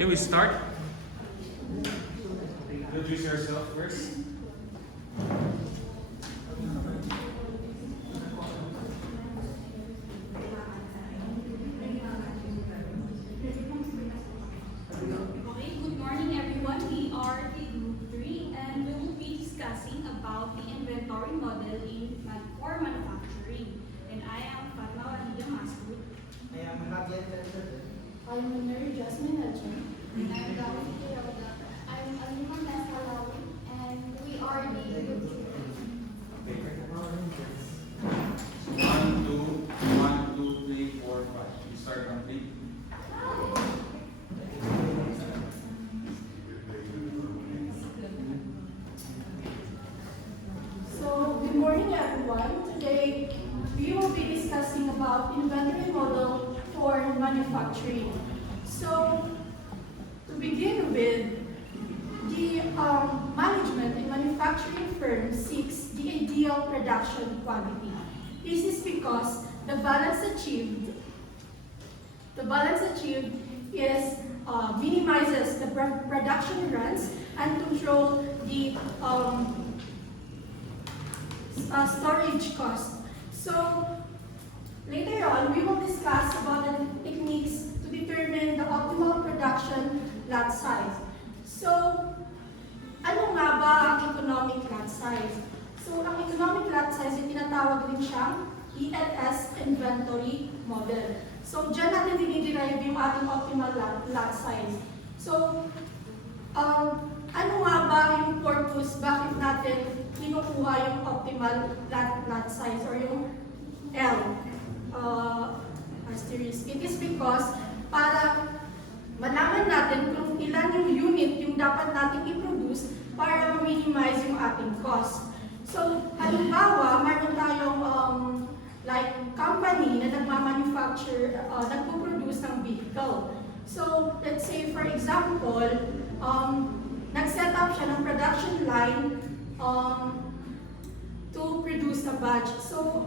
Can we start? Introduce yourself first. Okay, good morning everyone. We are the Group 3 and we will be discussing about the inventory model for manufacturing. And I am Fatma Walidia Masud. I am Javier Fernandez. I'm Mary Jasmine Elgin. I'm Gawin Quiroga. I'm Alima Nasalawi, and we are the group. One, two, three, four, five. You start on three. So, good morning everyone. Today, we will be discussing about inventory model for manufacturing. So, to begin with, the management and manufacturing firm seeks the ideal production quantity. This is because the balance achieved is minimizes the production runs and control the storage cost. So later on, we will discuss about the techniques to determine the optimal production lot size. So, ano nga ba ang economic lot size? So, ang economic lot size ay tinatawag din siyang ELS inventory model. So, dyan natin diniderive yung ating optimal lot size. So, ano nga ba yung purpose, bakit natin kinukuha yung optimal lot size or yung L asterisk? It is because para malaman natin kung ilan yung unit yung dapat natin i-produce para ma-minimize yung ating cost. So, halimbawa, mayroon tayong like company na nagmamanufacture, nagpo-produce ng vehicle. So, let's say for example, nag-set up siya ng production line to produce a batch. So,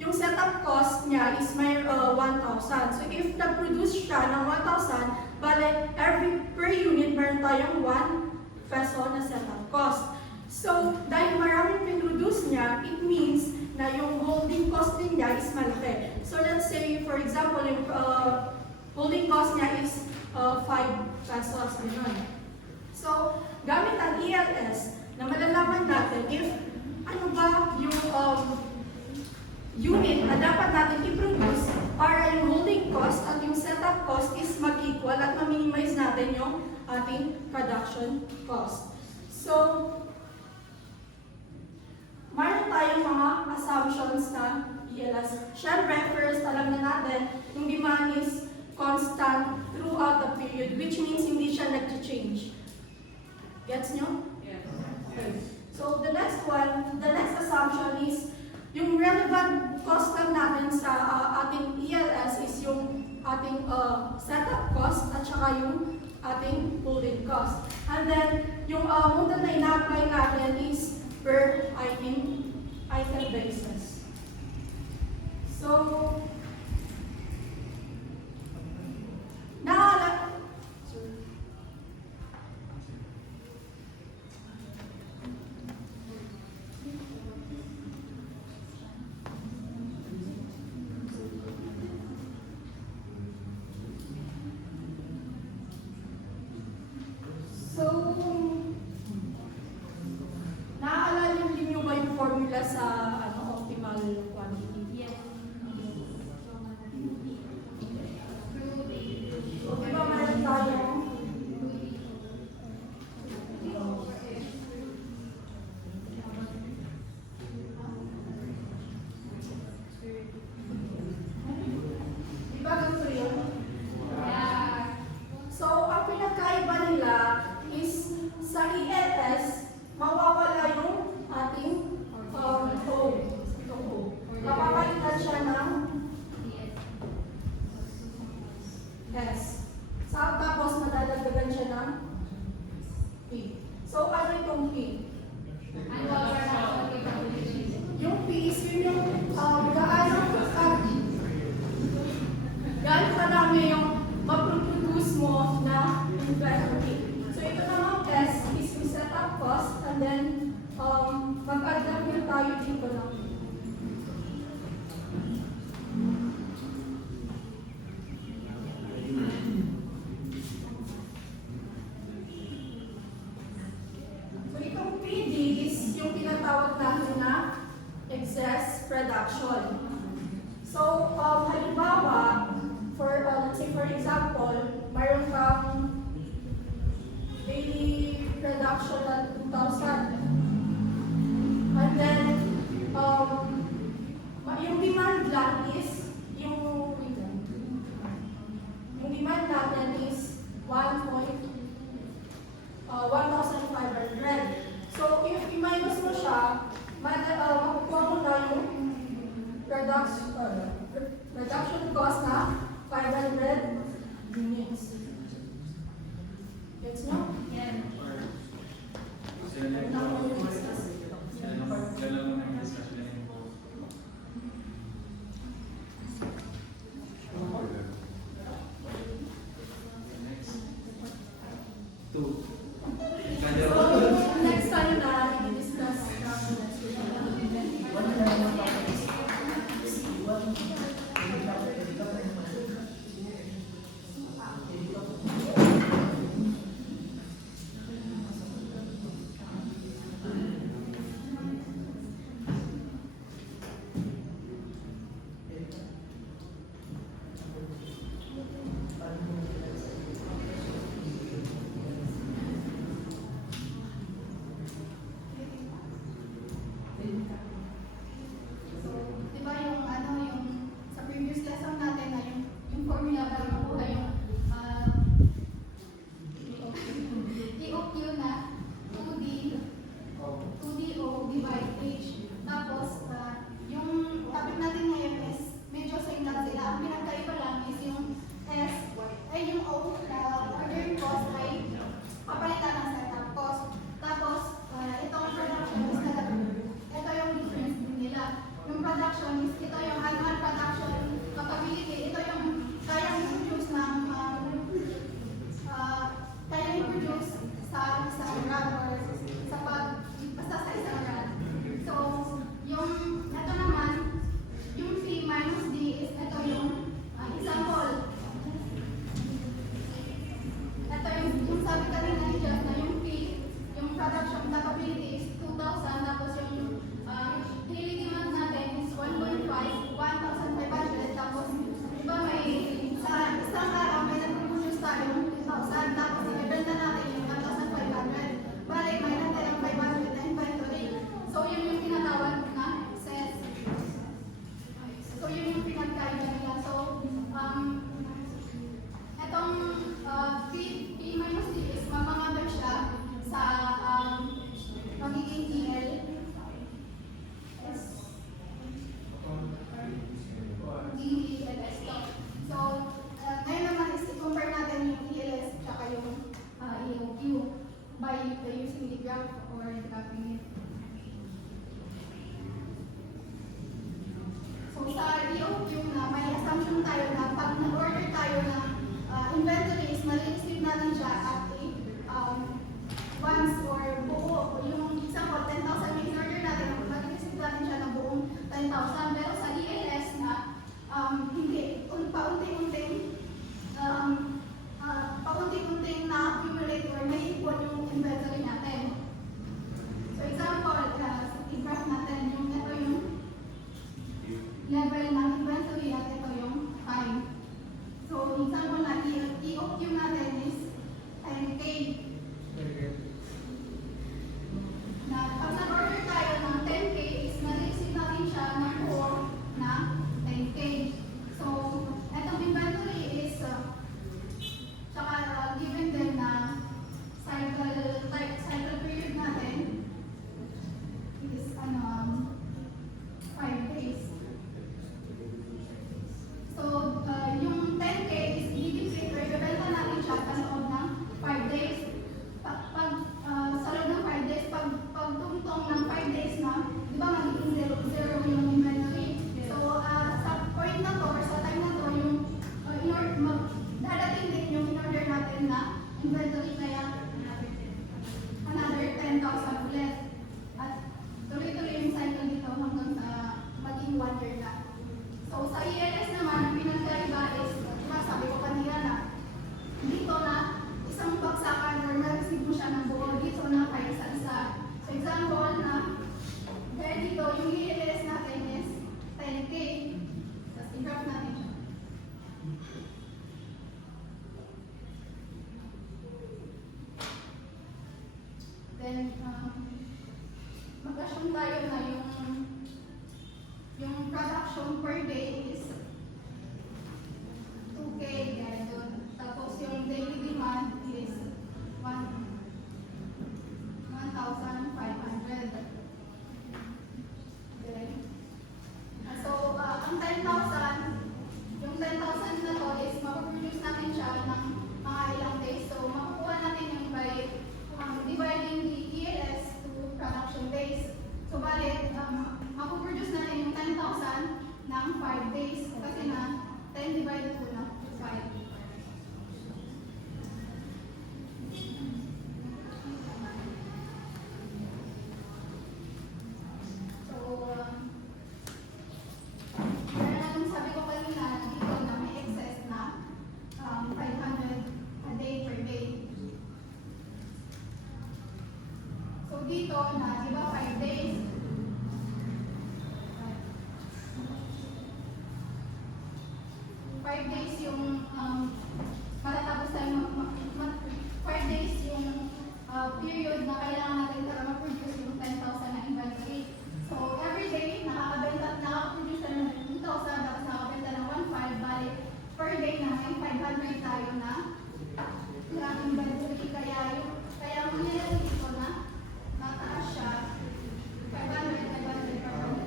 yung setup cost niya is may 1,000. So, if nag-produce siya ng 1,000, bale, per unit, meron tayong 1 peso na setup cost. So, dahil maraming pinroduce niya, it means na yung holding cost din niya is malaki. So, let's say, for example, yung holding cost niya is 5 pesos. Ganun. So, gamit ang ELS, na malalaman natin if ano ba yung unit na dapat natin i-produce para yung holding cost at yung setup cost is mag-equal at ma-minimize natin yung ating production cost. So, mayroon tayong mga assumptions na ELS. Siyempre, first, alam na natin, yung demand is constant throughout the period, which means hindi siya nag-change. Gets nyo? Yes. Okay. So, the next assumption is yung relevant cost lang natin sa ating ELS is yung ating setup cost at saka yung ating holding cost. And then, yung model na ina-apply natin is per item basis. So, naaalala niyo ba yung formula sa optimal quantity? Yes. So, di ba meron tayong di ba ganito yun? So, ang pinagkaiba nila is sa ELS, mawawala yung ating O. Itong O. Mapapalitan siya ng S. Tapos, madadagdagan siya ng P. So, ano itong P? Yung P is yun yung gaano kadami yung maproduce mo na inventory is mali-receive natin siya at once or buo, yung example, 10,000 yung in-order natin, mali-receive natin siya ng buong 10,000. Pero sa ELS na hindi, paunti-unting na-accumulate or na-ipon yung inventory natin. So example, i-graph natin yung ito yung level ng inventory at ito yung time. So example na i-OQ natin is 10K. Na pag nag-order tayo ng 10K is na-receive natin siya ng buo na 10K. So itong inventory is tsaka given din na cycle period natin is 5 days. So yung 10K is i-deplete or ibebenta natin siya sa loob ng 5 days. Sa loob ng 5 days, pag tungtong ng 5 days na, di ba magiging zero yung inventory. So sa point na to or sa time na to, yung dadating din yung in-order natin na inventory, kaya another 10,000 ulit. At tuloy-tuloy yung cycle dito hanggang sa maging 1 year na. So sa ELS naman, ang pinagkaiba is, diba sabi ko kanina na, dito na isang bagsakan or ma-receive mo siya ng buo, dito na kaya isa-isa. So example na, kaya dito yung ELS natin is 10K. Tapos i-graph natin siya. Then, mag-assume tayo na yung production per day is 2K, ganun. Tapos yung daily demand is 1,500. Okay. So, ang 10,000, yung 10,000 na to is mapuproduce natin siya ng mga ilang days. So, makukuha natin yung by dividing the ELS to production days. So, balik, mapuproduce natin yung 10,000 ng 5 days. Kasi na 10 divided 2 na 5. So, kaya natin sabi ko kanina dito na may excess na 500 a day per day. So dito na, di ba 5 days? 5 days yung matatapos tayo 5 days yung period na kailangan natin para ma-produce yung 10,000 na inventory. So every day, nakaka-produce tayo ng 2,000, tapos nakabenta ng 1,500, balik per day na may 500 tayo na inventory. Kaya mangyayari dito na mataas siya 500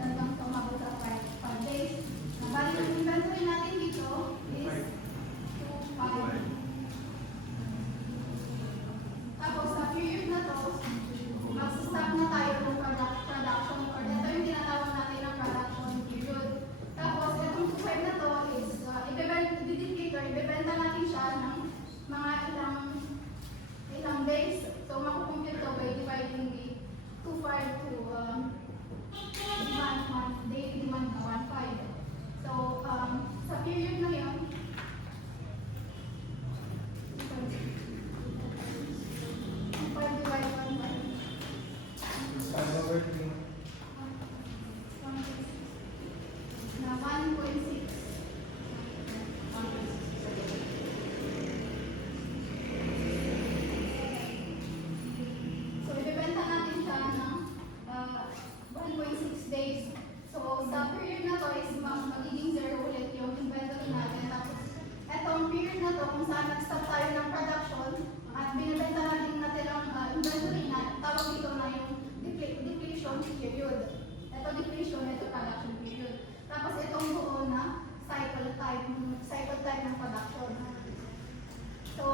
hanggang tumabot sa 5 days. Balik yung inventory natin dito is 2,500. Tapos sa period na to, mag-stop na tayo ng production or ito yung tinatawag natin ng production period. Tapos itong 2,500 na to is ibebenta natin siya ng mga ilang days. So makukumpute to by dividing the 2,500 to daily demand na 1,500. So sa period na yun, na 1.6. So, ibebenta natin siya ng 1.6 days. So, sa period na to is magiging zero ulit yung inventory natin. Tapos, etong period na to, kung saan nag-stop tayo ng production at binibenta natin ang inventory na, tawag dito na yung depletion period. Ito depletion, ito production period. Tapos, itong buo na cycle type ng production. So,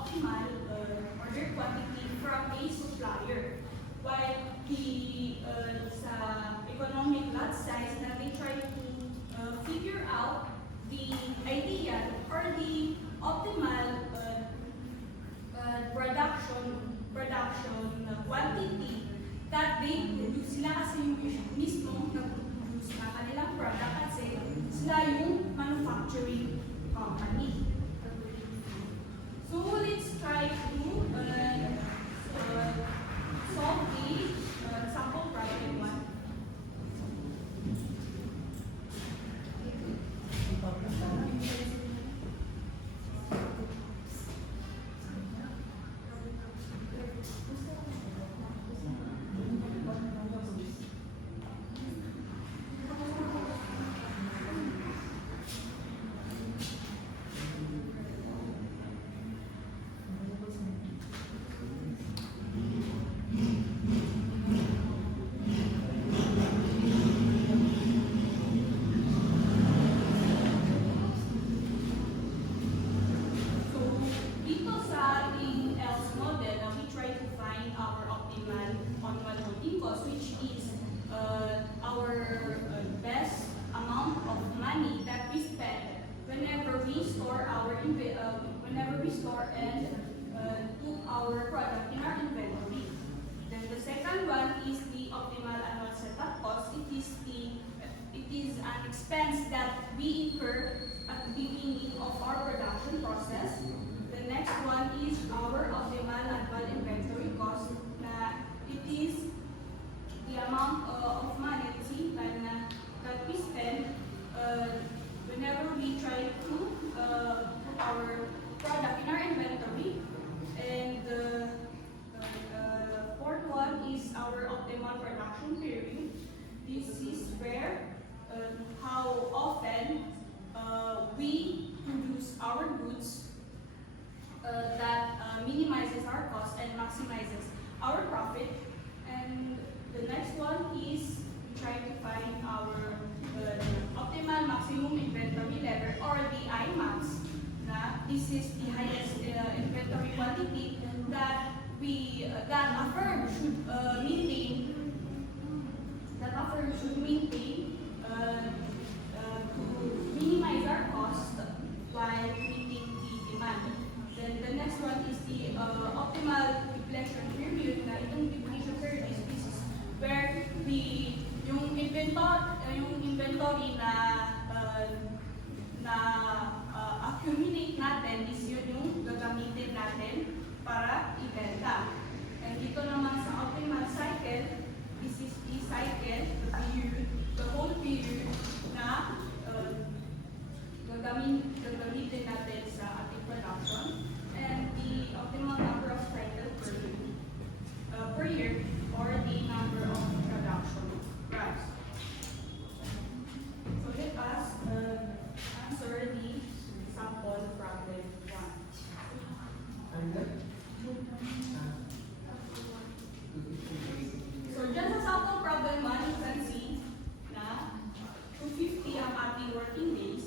optimal order quantity from a supplier. While sa economic lot size na they try to figure out the ideal or the optimal production quantity that they produce. Sila kasi yung mismo nag-produce na kanilang product kasi sila yung manufacturing company. So let's try to solve the sample problem 1. So, dito sa ating else model, we try to find our optimal holding cost, which is our best amount of money that we spend whenever we store and put our product in our inventory. Then the second one is the optimal annual setup cost. It is an expense that we incur at the beginning of our production process. The next one is our optimal annual inventory cost. It is the amount of money at the same time that we spend whenever we try to put our product in our inventory. And the fourth one is our optimal production period. This is where how often we produce our goods that minimizes our cost and maximizes our profit. And the next one is we try to find our optimal maximum inventory level, or the IMAX. This is the highest inventory quantity that a firm should maintain. To minimize our cost while meeting the demand. Then the next one is the optimal depletion period. Itong depletion period is this is where yung inventory na accumulate natin is yun yung gagamitin natin para ibenta. And dito naman sa optimal cycle, this is the cycle, the whole period na gagamitin natin sa ating production. And the optimal number of cycle per year, or the number of production runs. So let us answer the sample problem 1. So dyan sa sample problem 1, you can see na 250 ang ating working days.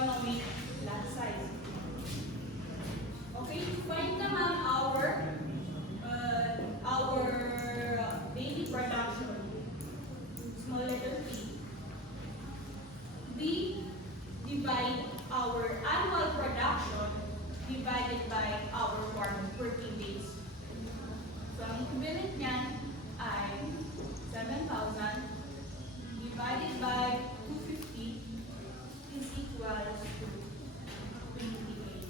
economic lot size. Okay, to find naman our daily production, small letter P, we divide our annual production divided by our working days. So, ang equivalent niyan ay 7,000 divided by 250 is equal to 28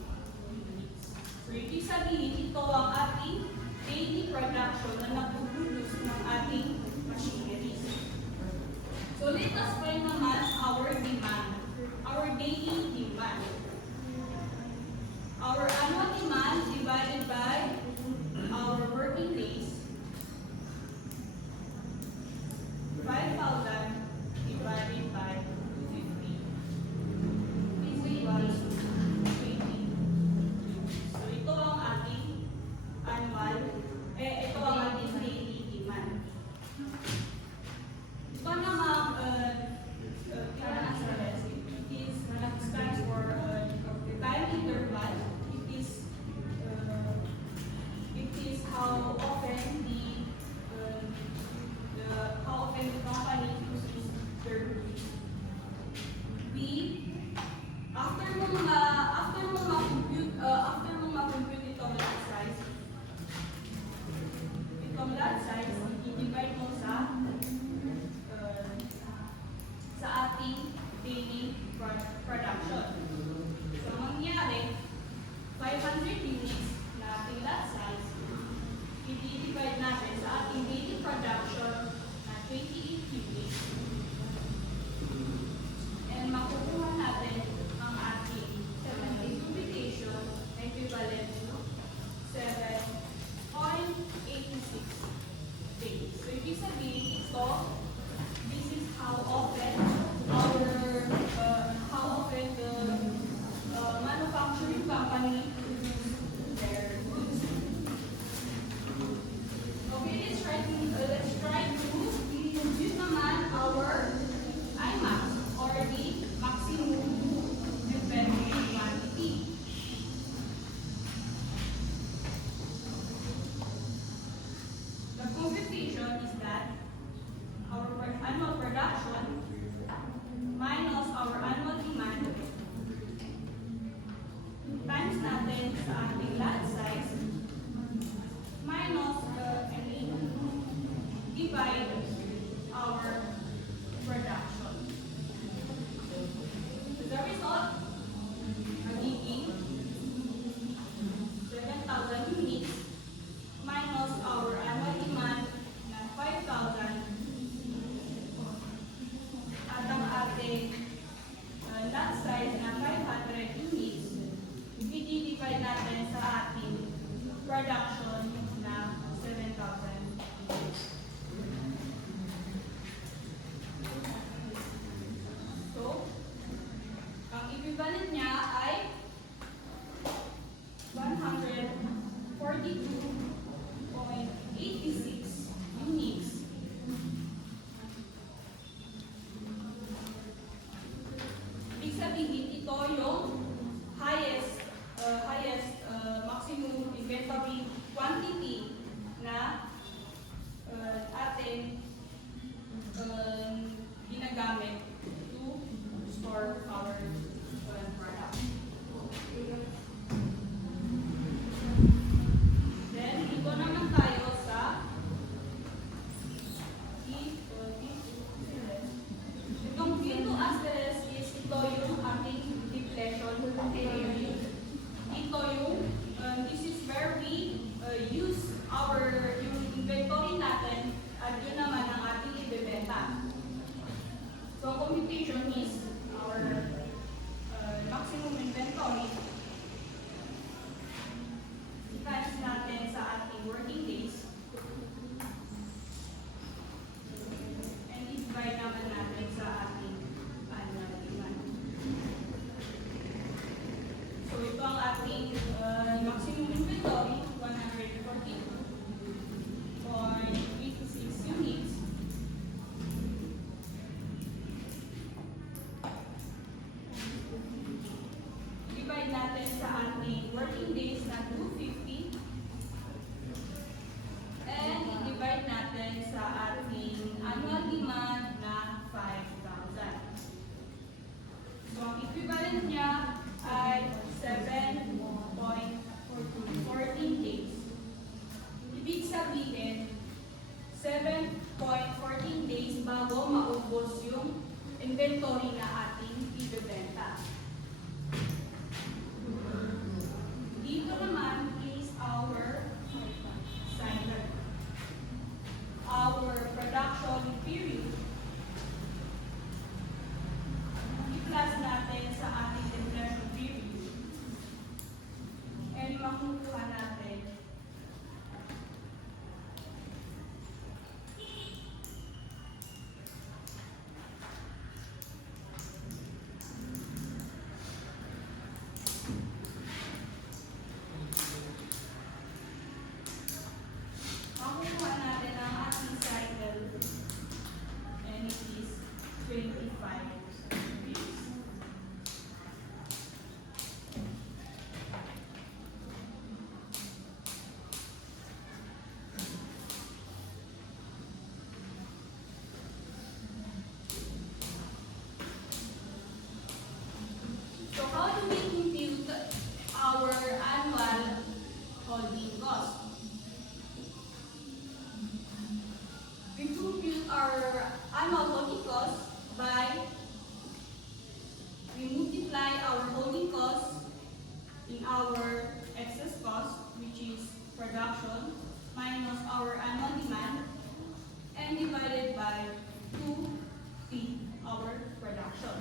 units. So, ibig sabihin, ito ang ating daily production na napuproduce ng ating machineries. So, let us find naman our demand, our daily demand. Our annual demand divided by our working days, 5,000 divided by 250 is equal to 20. So ito ang ating ito ang ating daily demand. Ito namang kailangan sa lesson. It is stands for the time interval. It is how often the company uses their goods. After mo ma-compute itong lot size, i-divide mo sa ating daily production. So, mangyari, 500 units na ating lot size, i-divide natin sa ating daily production na 28 units. And makukuha natin ang ating computation na equivalent to 7.86 days. So, ibig sabihin ito, this is how often the manufacturing company produce their goods. Okay, let's try to use naman our IMAX or the maximum inventory quantity. The computation is that our annual production minus our annual demand times natin sa ating lot size minus divide our production. So the result, magiging 7,000 units minus our annual demand na 5,000 at ang ating lot size na 500 units, i-divide natin sa ating production na 7,000 units. So, ang equivalent niya ay 142.86 units. Ibig sabihin, ito yung highest maximum inventory quantity na ating ginagamit to store our product. Then, dito naman tayo sa itong Q2 asterisk is ito yung ating depletion period. Ito yung, this is where we use yung inventory natin at yun naman ang ating ibebenta. So, computation is our maximum inventory times natin sa ating working days and divide naman natin sa ating annual demand. So, ito ang ating maximum inventory, 142.86 units. inventory na ating ibebenta. Dito naman is our cycle. Our production period. I-plus natin sa ating depletion period. And makukuha natin ang ating cycle, and it is 25 days. So how do we compute our annual holding cost? We compute our annual holding cost by we multiply our holding cost in our excess cost, which is production, minus our annual demand, and divided by 2 feed our production.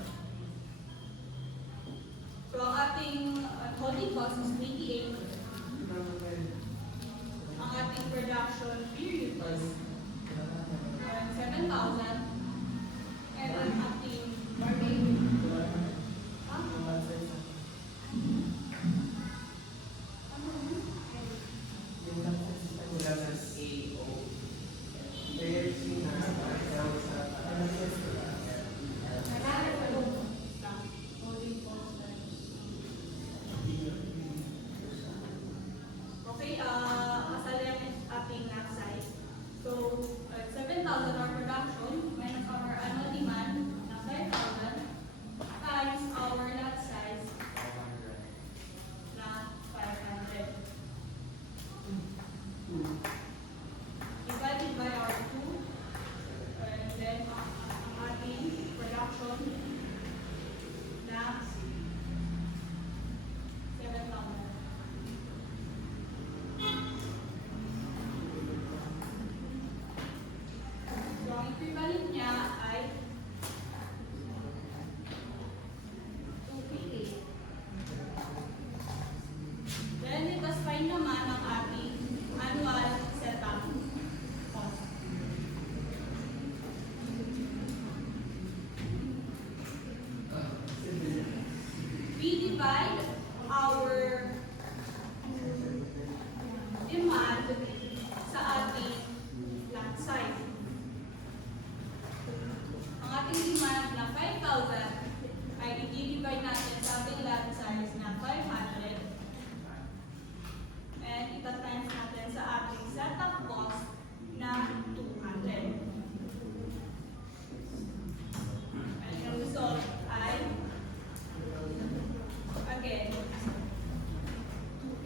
So ang ating holding cost is 28. Ang ating production period is 7,000. And ang ating holding cost okay, kasalayan is ating net size. So, 7,000 our production minus our annual demand na 5,000 times our lot size 500. na 500. Divided by our 2, and then ang ating production na 7,000. So, ang equivalent niya ay 2K. Then, let us find naman ang ating annual setup cost. We divide our demand sa ating lot size. Ang ating demand na 5,000 ay i-divide natin sa ating lot size na 500. And ita-times natin sa ating setup cost na 200. And yung result ay again 2K.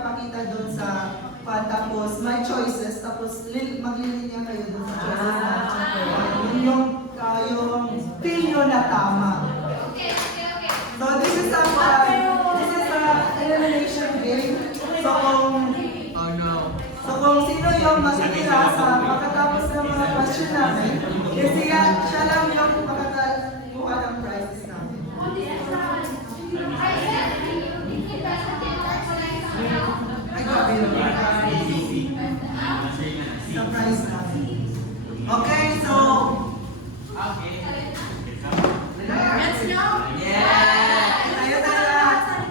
ipapakita doon sa pan, tapos may choices, tapos maglilinya kayo doon sa choices na yun yung feel nyo na tama. Okay. So this is a elimination game. So kung sino yung matitira sa pagkatapos ng mga question namin, kasi siya lang yung makakakuha ng prizes namin. Ay, grabe naman. Surprise namin. Okay, so Let's go! tayo lahat.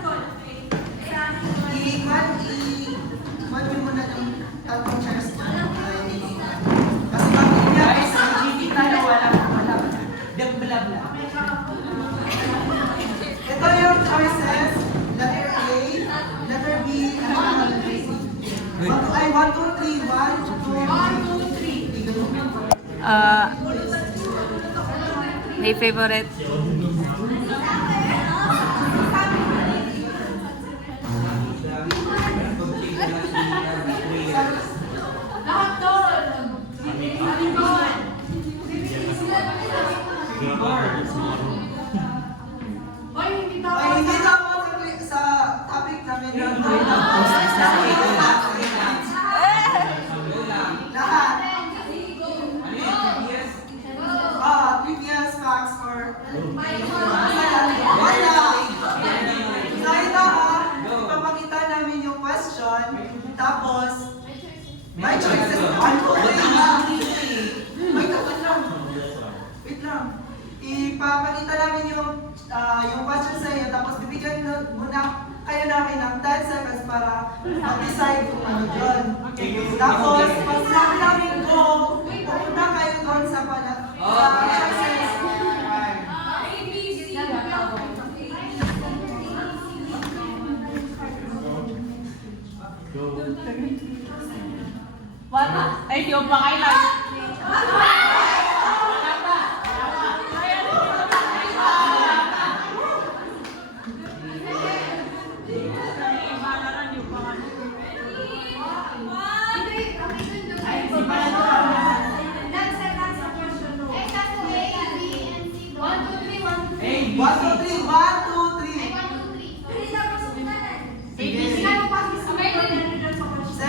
I-1 mo muna yung tatlong chairs mo. Kasi bakit niya? Guys, ang GT tayo wala. Ito yung choices. Letter A, letter B, and letter C. 1, 2, 3, 1, 2, 3. May favorite. Lahat doon! Salikod! Hoy, hindi daw Ay, hindi dapat sa topic namin yun. Lahat. Previous facts or wala. So ito ipapakita namin yung question, tapos may choices. 1, 2, 3. Wait lang. Wait lang. Ipapakita namin yung question sa iyo, tapos bibigyan muna kayo namin ng 10 seconds para mag-decide kung ano yun. Tapos, pag sinabi namin go, pupunta kayo doon sa choices. Wala. Ay, di ba kailan?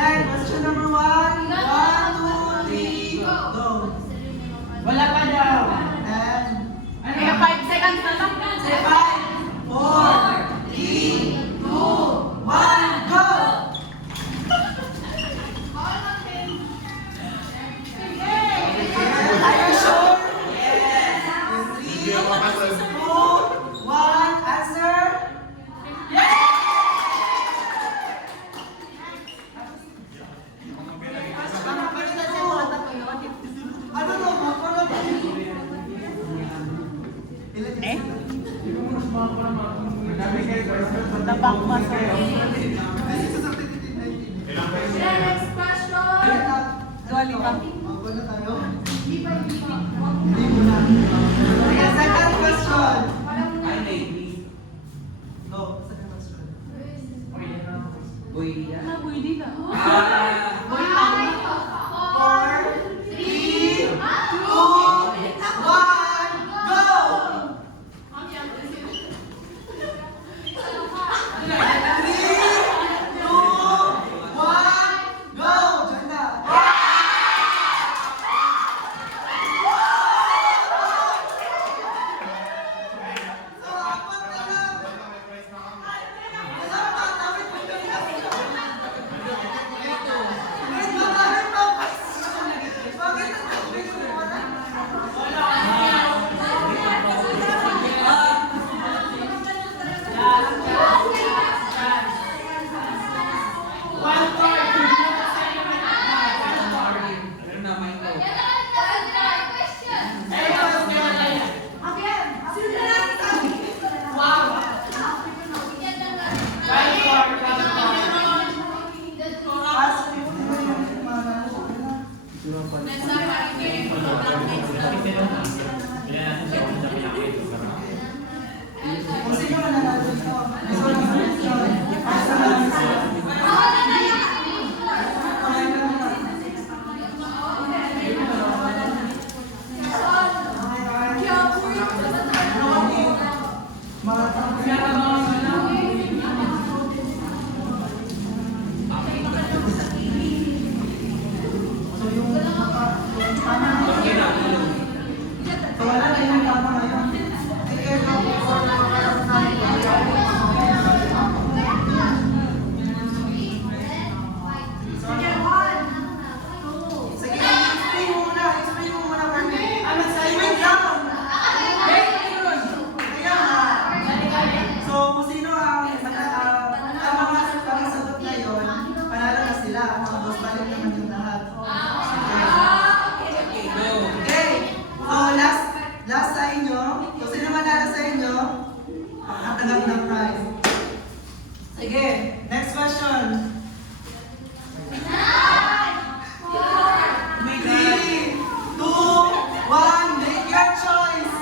Question number 1. 1, 2, 3, go. Wala pa daw. And Ay, 5 seconds na lang. 5, 4, 3, 2, 1, go! Are you sure? Yes. 3, 2, 1, answer. Ano to? Tabak mas kayo. Next question! Duali pa. Wala tayo? Hindi mo na. Okay, second question. Go, second question. Nabuy dito. 4, 3, 2, 1, go! Kung sino mananalo ito, may 1 question. nice. Sige, next question. 3, 2, 1, make your choice.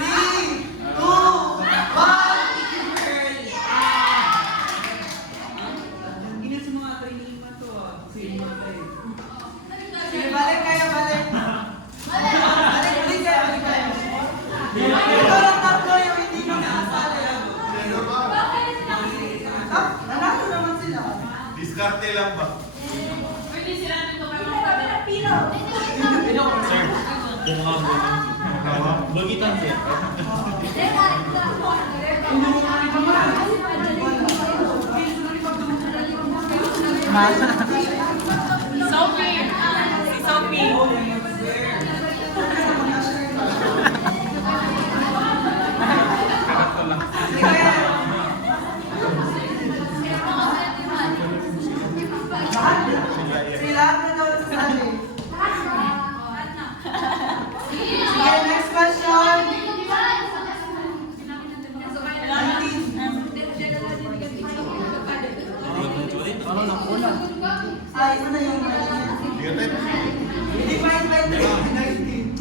3, 2, 1. Ilan sa mga training mo to? Sige, Sige, balik kayo, balik. Balik, balik kayo, balik kayo. Ito lang tatlo yung hindi nyo nakasali. Ah, nanalo naman sila. Diskarte lang ba? Sir, bagitan sir. Sophie! Si Sophie! Sila na daw sasali. Sige, next question. 19. Ah, ito na yung divide by 3, 19.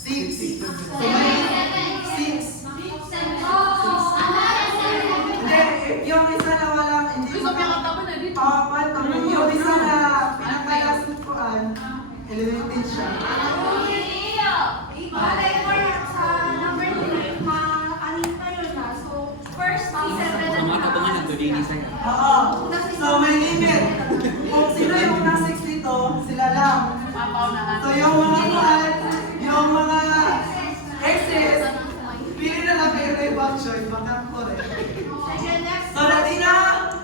6. Hindi, yung isa na walang, hindi ko yung isa na pinakalaspuan, eliminated siya. Bale, for sa number 3, ma-anin tayo na. So, first, Mga kabangan ng Godini sa'yo. Oo. So, may limit. Kung sino yung unang 6 dito, sila lang. So, yung mga yung mga exes, pili na lang kayo kay Bang Choy, baka correct. So, ready na?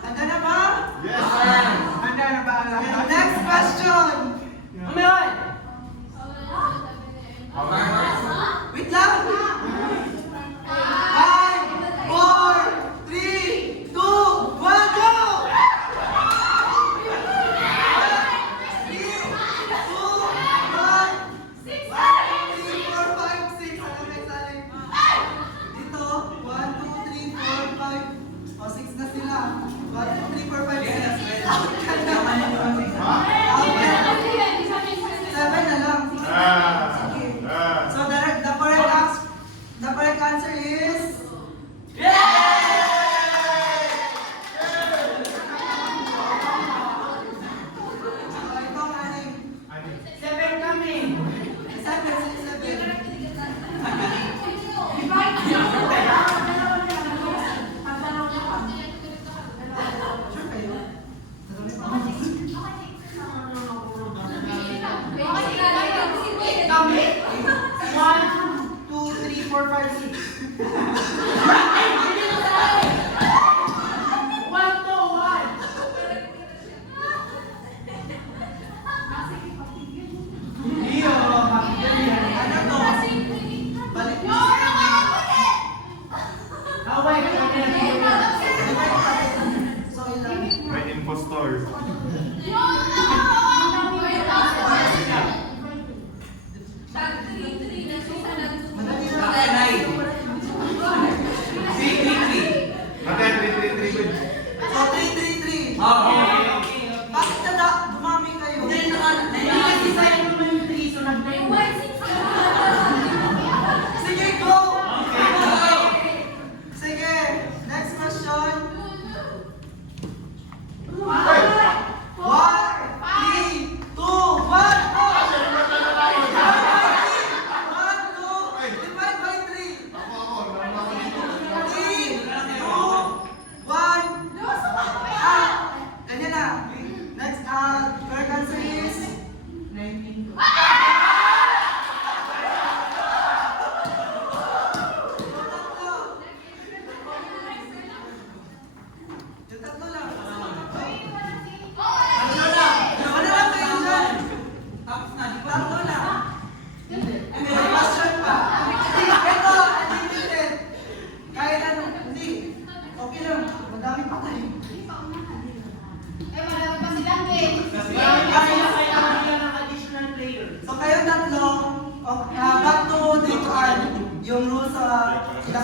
Handa na ba? Yes, sir. Handa na ba? Next question. Umayon! Wait lang. 5, 4, 3, 2, 1, go! 3, 2, 1. 1, 2, 3, 4, 5, 6. Ano may sali? Dito, 1, 2, 3, 4, 5. O, 6 na sila. 1, 2, 3, 4, 5, 6. Out ka na. Out ka na. 7 na lang. Sige. So the correct answer is ito ang anim. 7 kami! 7. Sure kayo? Kami? 1, 2, 3, 4, 5, 6. 1 to 1! Hindi o, ano to? Balik mo. Away! So, ilan? May impostor. Madali na. Akanay!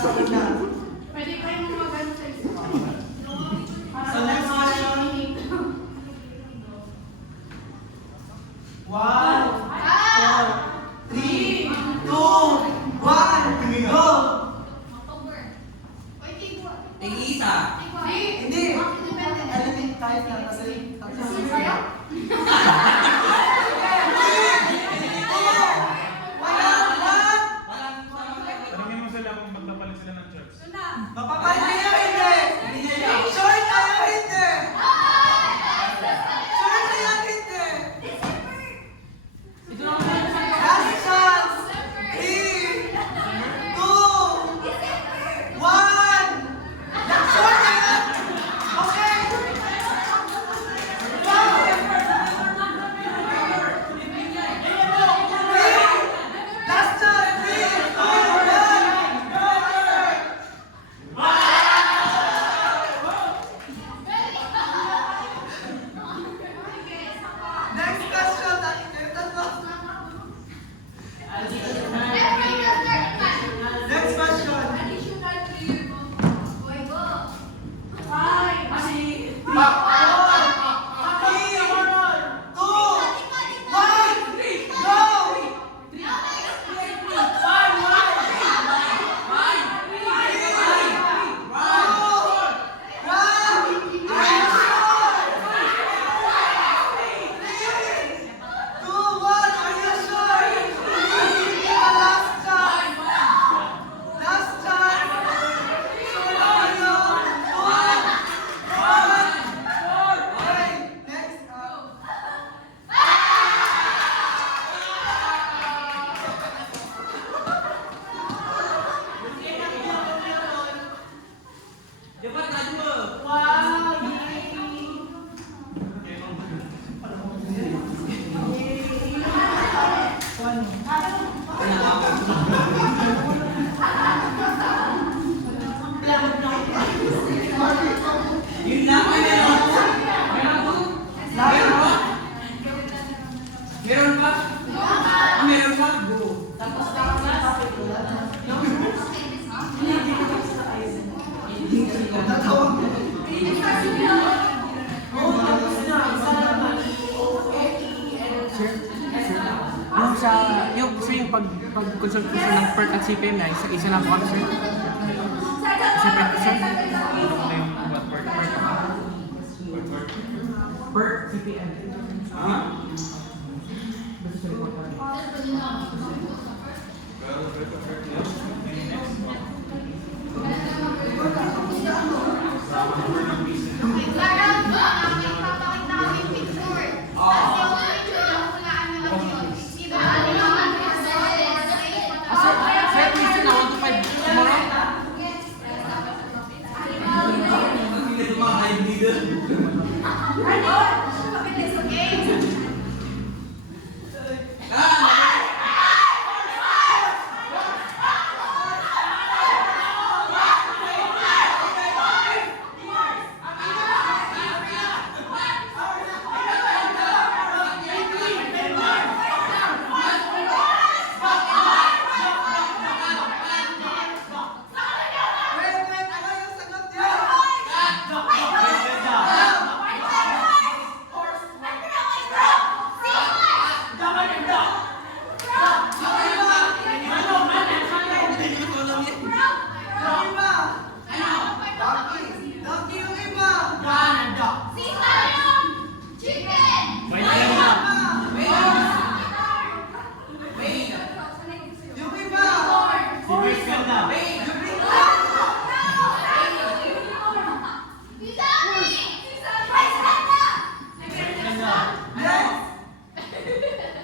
sa una. Pwede kayong mag-ano sa isa. So next question. 1, 4, 3, 2, 1, go! Tig-isa. Hindi! Element kahit na kasi... Tanungin mo sila kung magpapalit sila ng shirts. Mapapalit kayo hindi! Short kayo hindi! Short kayo hindi! Ito lang ako. Last chance! 3, 2, 1! Short kayo! Okay! Last chance! 3, 2, 1! Next question! Next question! Dapat tadi mo. Yun lang ay meron. Meron ba? Meron ba? Meron ba? Go. Yung sa, yung kasi yung pag-consult ko ng PERT at CPM na, isa lang po kami sir. Separate sir. Ano na yung what word? PERT, CPM. Sir, please na 1 to 5 tomorrow.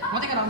Mati ka lang.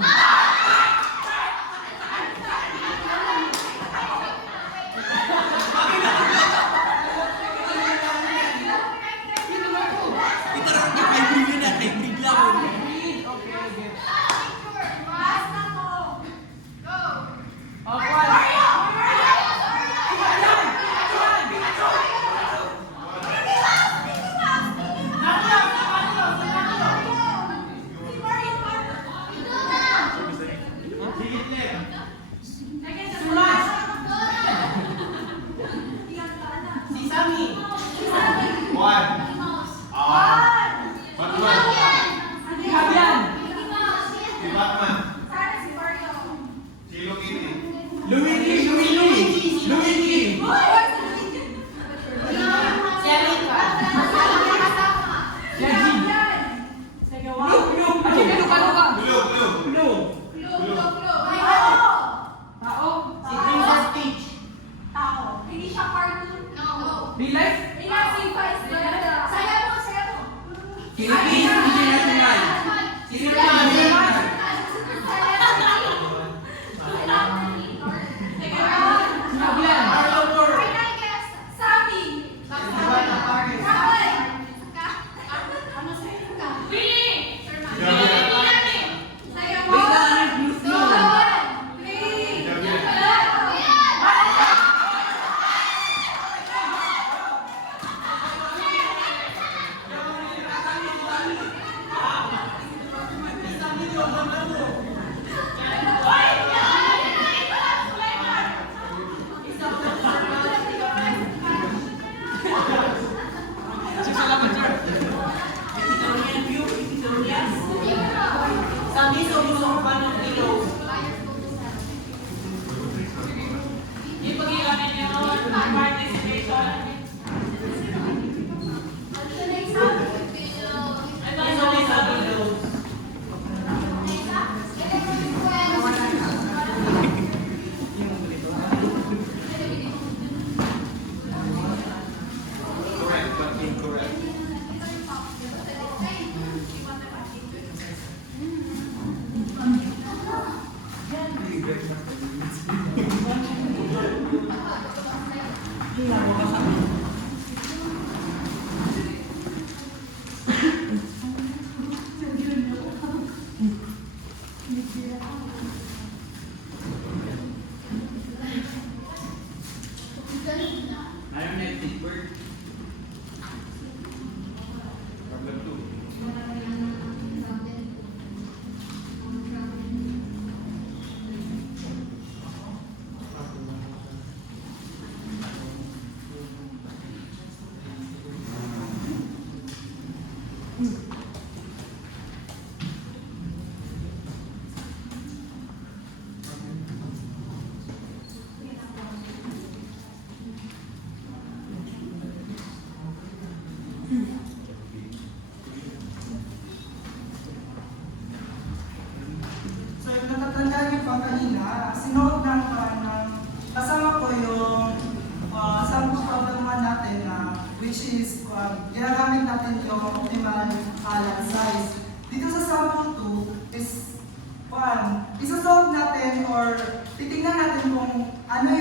titingnan natin kung ano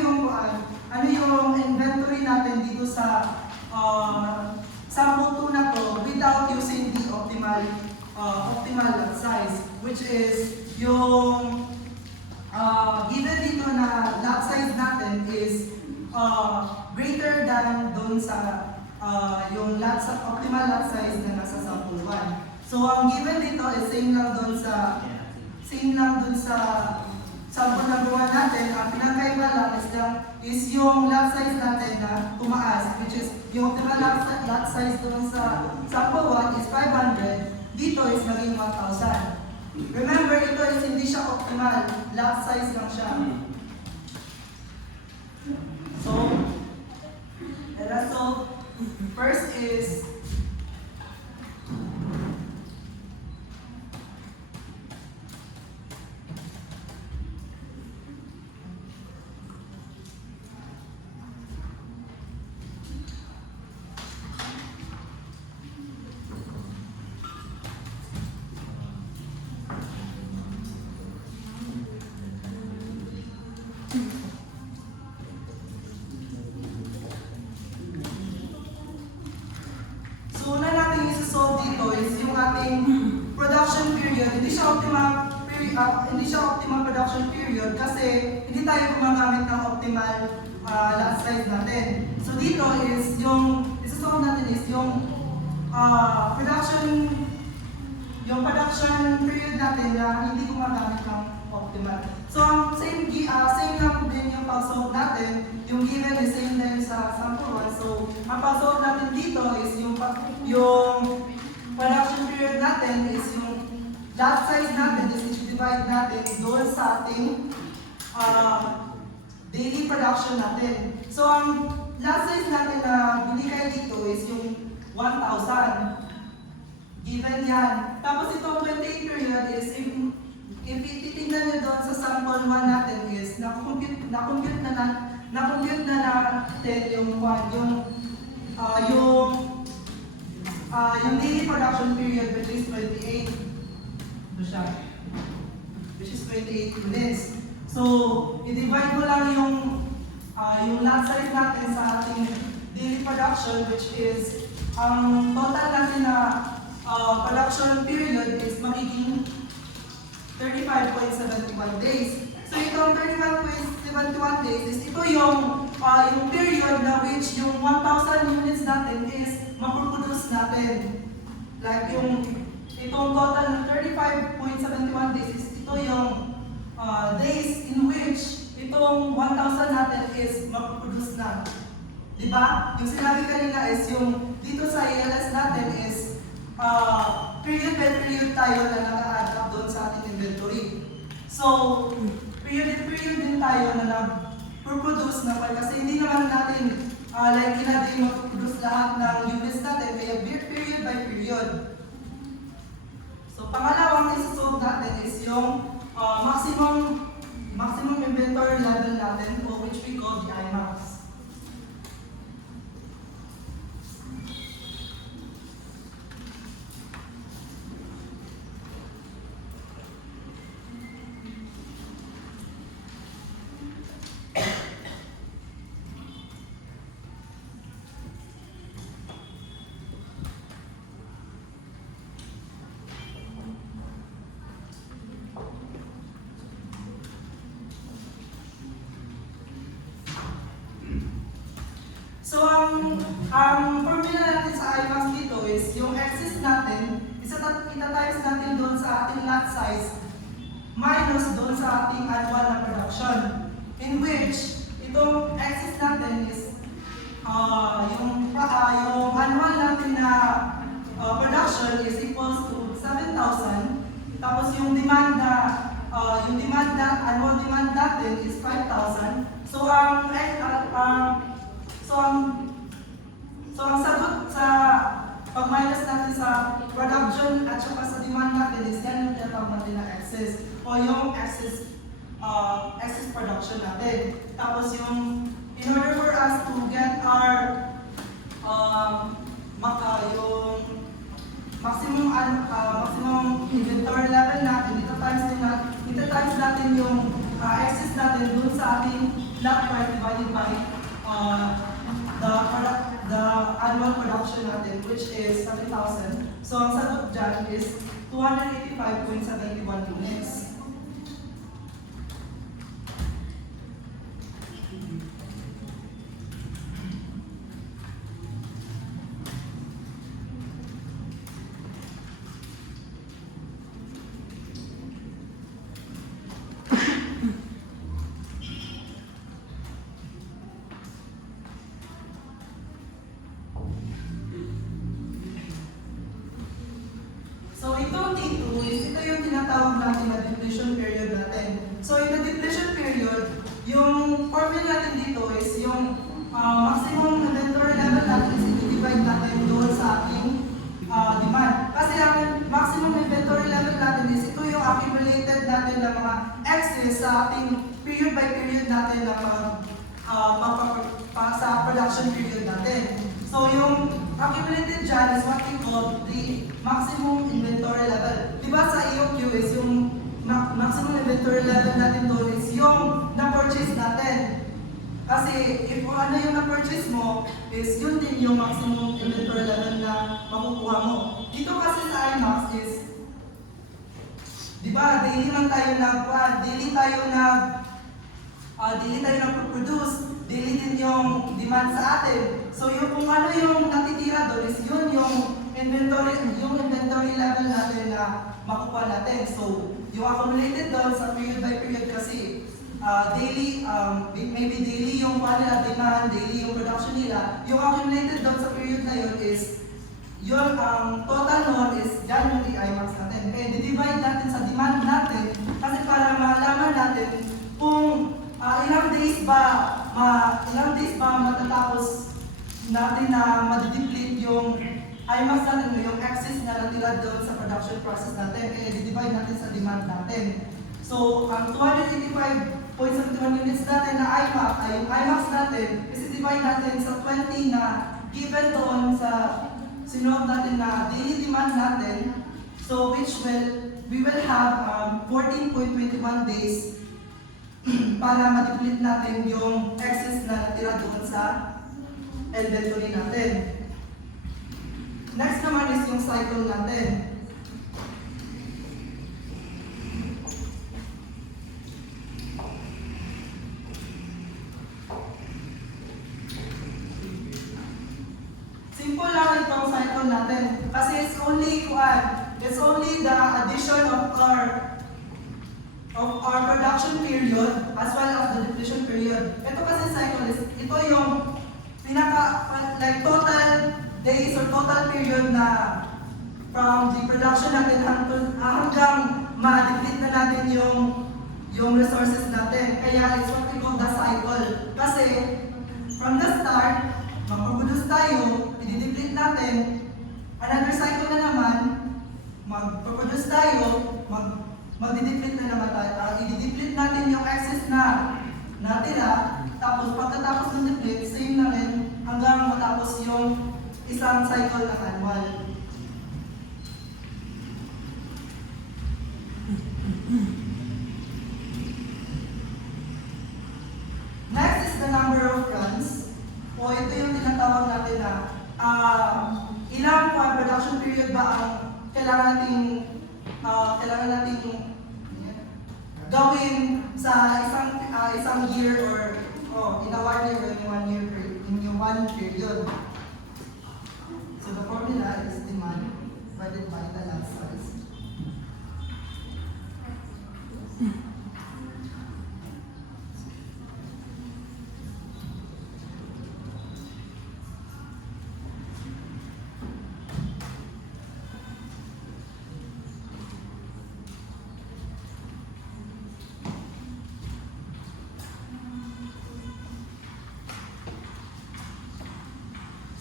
yung inventory natin dito sa sample 2 na to without using the optimal lot size, which is yung given dito na lot size natin is greater than doon sa yung optimal lot size na nasa sample 1. So ang given dito is same lang doon sa sample number 1 natin. Ang pinagkaiba lang is yung lot size natin na tumaas, which is yung optimal lot size doon sa sample 1 is 500, dito is naging 1,000. Remember, ito is hindi siya optimal, lot size lang siya. So first is una natin isi-solve dito is yung ating production period. Hindi siya optimal production period kasi hindi tayo gumagamit ng optimal lot size natin. So dito is yung isi-solve natin is yung production period natin na hindi gumagamit ng optimal. So ang same lang din yung pag-solve natin. Yung given is same din sa sample 1. So ang pag-solve natin dito is yung production period natin is yung lot size natin is divide natin doon sa ating daily production natin. So ang lot size natin na binigay dito is yung 1,000. Given yan. Tapos itong 28 period is if ititingnan nyo doon sa sample 1 natin is na-compute na natin yung daily production period which is 28. Which is 28 units. So, i-divide mo lang yung lot size natin sa ating daily production, which is ang total natin na production period is magiging 35.71 days. So itong 35.71 days is ito yung period na which yung 1,000 units natin is mapuproduce natin. Like itong total ng 35.71 days is ito yung days in which itong 1,000 natin is mapuproduce na. Diba? Yung sinabi kanina is yung dito sa ALS natin is period by period tayo na naka-add up doon sa ating inventory. So, period din tayo na nag-produce naman kasi hindi naman natin like natin mag-produce lahat ng units natin, kaya period by period. So, pangalawang isa-solve natin is yung maximum inventory level natin, or which we call the IMAX. So, ang formula natin sa IMAX dito is yung excess natin, ita-times natin doon sa ating lot size minus doon sa ating annual na production. In which, itong excess natin is yung annual natin na production is equals to 7,000. Tapos yung annual demand natin is 5,000. So, ang sagot sa pag-minus natin sa production at saka sa demand natin is yan yung tinatawag natin na excess o yung excess production natin. Tapos in order for us to get our yung maximum inventory level natin, ita-times natin yung excess natin dun sa ating lot price divided by the annual production natin, which is 30,000. So ang sagot dyan is 285.71 units. So itong T2 is ito yung tinatawag natin na depletion period natin. So in the depletion period, yung formula natin dito is yung maximum inventory level natin is i-divide natin doon sa ating demand. Kasi ang maximum inventory level natin is ito yung accumulated natin ng mga excess sa ating period by period natin na sa production period natin. So yung accumulated dyan is what we call the maximum inventory level. Diba sa EOQ is yung maximum inventory level natin doon is yung na-purchase natin. Kasi if ano yung na-purchase mo, is yun din yung maximum inventory level na makukuha mo. Dito kasi sa IMAX is, diba, daily lang tayo daily tayo nag-produce, daily din yung demand sa atin. So yung kung ano yung natitira doon is yun yung inventory level natin na makukuha natin. So yung accumulated doon sa period by period kasi daily, maybe daily yung nila demand, daily yung production nila. Yung accumulated doon sa period na yun is yun, total nun is yan yung i-IMAX natin. Kaya di-divide natin sa demand natin kasi para malaman natin kung ilang days ba matatapos natin na madideplete yung IMAX natin, yung excess na natira doon sa production process natin. Kaya di-divide natin sa demand natin. So, ang 285.71 units natin na IMAX, ay yung IMAX natin, is divide natin sa 20 na given doon sa sinuot natin na daily demand natin. So, we will have 14.21 days para ma-deplete natin yung excess na natira doon sa inventory natin. Next naman is yung cycle natin. Simple lang itong cycle natin kasi it's only the addition of our production period as well as the depletion period. Ito kasi cycle is, ito yung total days or total period na from the production natin hanggang ma-deplete na natin yung resources natin. Kaya it's what we call the cycle. Kasi from the start, mag-produce tayo, i-deplete natin, another cycle na naman, mag-produce tayo, mag-deplete na naman tayo. I-deplete natin yung excess na natira, tapos pagkatapos ng deplete, same na rin hanggang matapos yung isang cycle ng annual. Next is the number of runs. O ito yung tinatawag natin na ilang production period ba ang kailangan nating gawin sa isang year or in a 1 year or in one period. So the formula is demand divided by the lot size.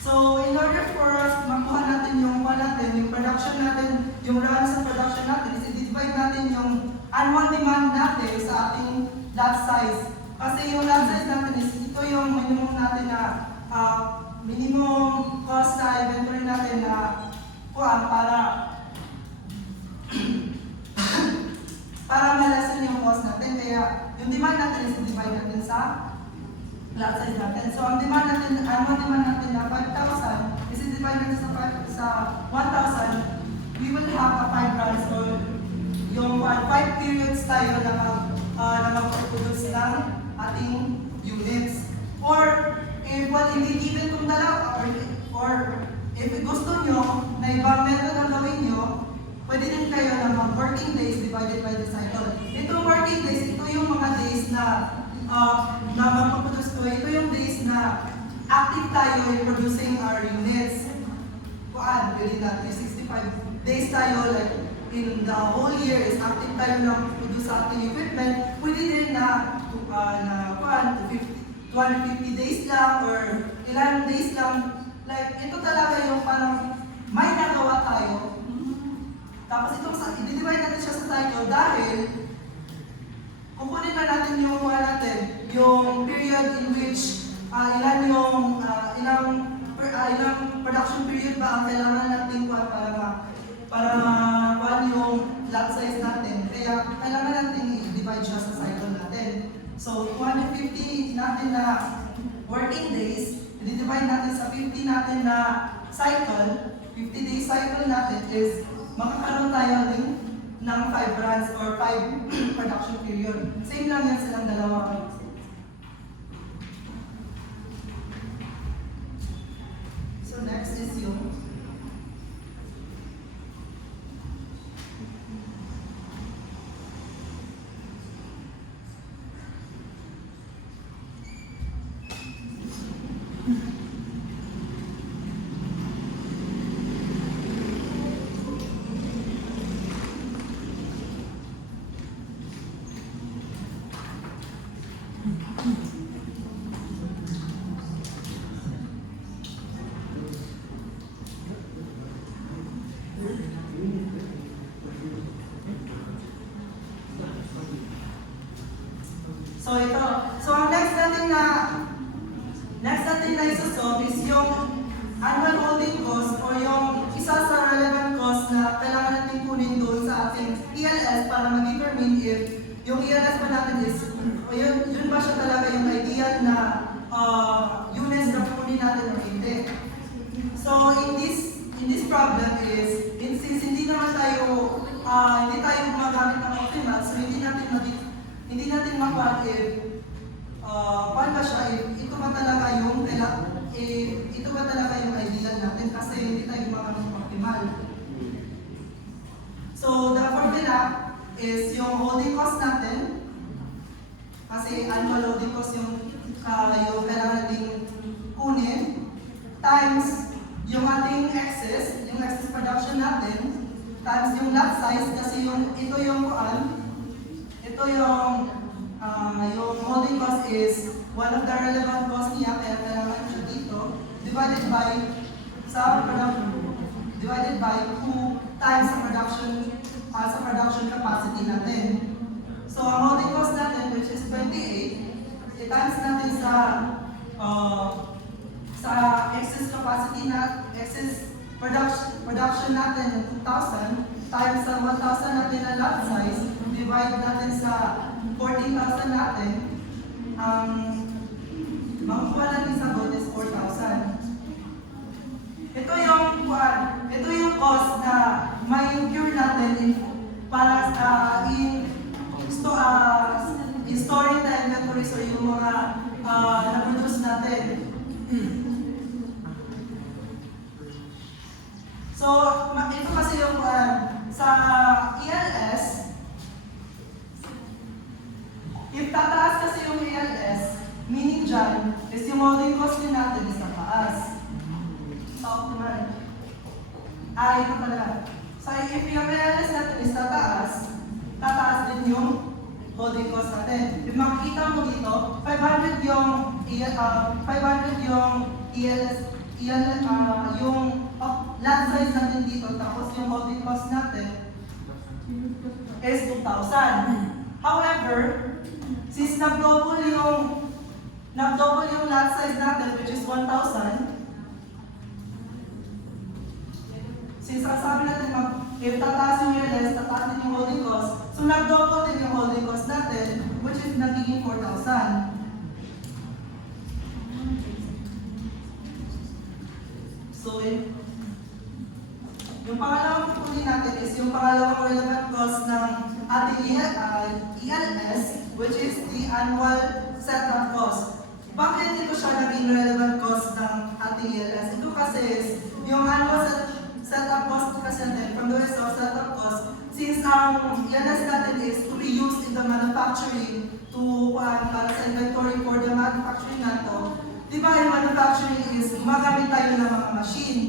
So, in order for us makuha natin yung production natin, yung run sa production natin, is i-divide natin yung annual demand natin sa ating lot size. Kasi yung lot size natin is ito yung minimum natin na minimum cost sa inventory natin na para malasan yung cost natin. Kaya yung demand natin is divide natin sa lot size natin. So ang demand natin, annual demand natin na 5,000 is divide natin sa 1,000, we will have a 5 runs or yung 5 periods tayo na mag-produce ng ating units. Or if hindi given kung dalawa or if gusto nyo na ibang method ang gawin nyo, pwede din kayo na mag-working days divided by the cycle. Itong working days, ito yung mga days na magpaproduce ko. Ito yung days na active tayo in producing our units. Pwede natin 65 days tayo, like in the whole year is active tayo na produce sa ating equipment. Pwede din na 250 days lang or ilang days lang. Like, ito talaga yung parang may nagawa tayo. Tapos itong i-divide natin siya sa cycle dahil kukunin na natin yung period in which ilang production period ba ang kailangan natin para yung lot size natin. Kaya kailangan natin i-divide siya sa cycle natin. So 250 natin na working days, i-divide natin sa 50 natin na cycle, 50-day cycle natin is makakaroon tayo ng 5 runs or 5 production period. Same lang yan silang dalawa. So next is yung So ang next natin na isa-solve is yung annual holding cost o yung isa sa relevant cost na kailangan natin kunin doon sa ating ELS para ma-determine if yung ELS pa natin is, o yun ba siya talaga yung ideal na units na kunin natin o hindi. So in this problem is, since hindi naman tayo, hindi tayo gumagamit ng optimal, so hindi natin makuha if paano ba siya, ito ba talaga yung ideal natin kasi hindi tayo gumagamit ng optimal. So the formula is yung holding cost natin kasi annual holding cost yung kailangan natin kunin times yung ating excess production natin times yung lot size kasi ito yung holding cost is one of the relevant costs niya kaya kailangan siya dito divided by 2 times sa production capacity natin. So ang holding cost natin which is 28, i-times natin sa excess capacity excess production natin ng 2,000 times sa 1,000 natin na lot size, divide natin sa 14,000 natin, makukuha natin sa sagot is 4,000. Ito yung cost na may incur natin para in storing the inventories o yung mga na-produce natin. So, ito kasi yung sa ELS, if tataas kasi yung ELS, meaning dyan, is yung holding cost din natin is tataas. So, naman. Ito pala. So, if yung ELS natin is tataas din yung holding cost natin. If makikita mo dito, 500 yung ELS, yung lot size natin dito, tapos yung holding cost natin is 2,000. However, since nag-double yung lot size natin, which is 1,000, since ang sabi natin, if tataas yung ELS, tataas din yung holding cost, so nag-double din yung holding cost natin, which is nagiging 4,000. So, yung pangalawang kukunin natin is yung pangalawang relevant cost ng ating ELS, which is the annual setup cost. Bakit ito siya naging relevant cost ng ating ELS? Ito kasi is yung annual setup cost kasi natin, from the rest of setup cost, since ang ELS natin is to be used in the manufacturing para sa inventory for the manufacturing nato, di ba yung manufacturing is gumagamit tayo ng mga machine.